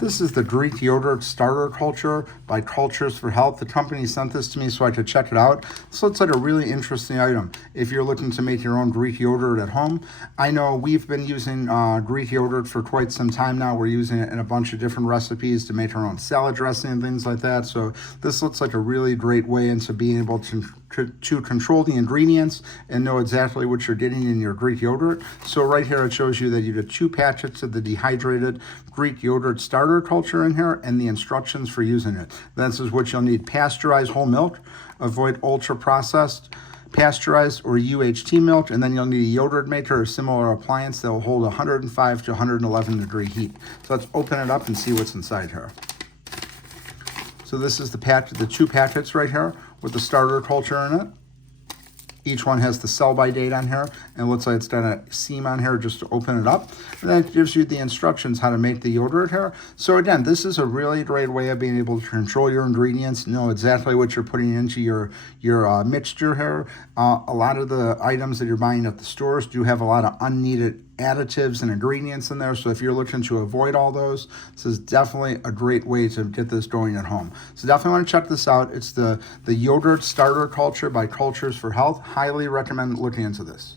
This is the Greek yogurt starter culture by Cultures for Health. The company sent this to me so I could check it out. This looks like a really interesting item if you're looking to make your own Greek yogurt at home. I know we've been using Greek yogurt for quite some time now. We're using it in a bunch of different recipes to make our own salad dressing and things like that. So this looks like a really great way into being able to control the ingredients and know exactly what you're getting in your Greek yogurt. So right here it shows you that you get 2 packets of the Dehydrated Greek yogurt starter culture in here and the instructions for using it. This is what you'll need: pasteurized whole milk, avoid ultra processed, pasteurized or UHT milk, and then you'll need a yogurt maker or similar appliance that will hold 105 to 111 degree heat. So let's open it up and see what's inside here. So this is the 2 packets right here with the starter culture in it. Each one has the sell-by date on here, and it looks like it's got a seam on here just to open it up. And then it gives you the instructions how to make the yogurt here. So again, this is a really great way of being able to control your ingredients, know exactly what you're putting into your mixture here. A lot of the items that you're buying at the stores do have a lot of unneeded additives and ingredients in there. So if you're looking to avoid all those, this is definitely a great way to get this going at home. So definitely want to check this out. It's the yogurt starter culture by Cultures for Health. Highly recommend looking into this.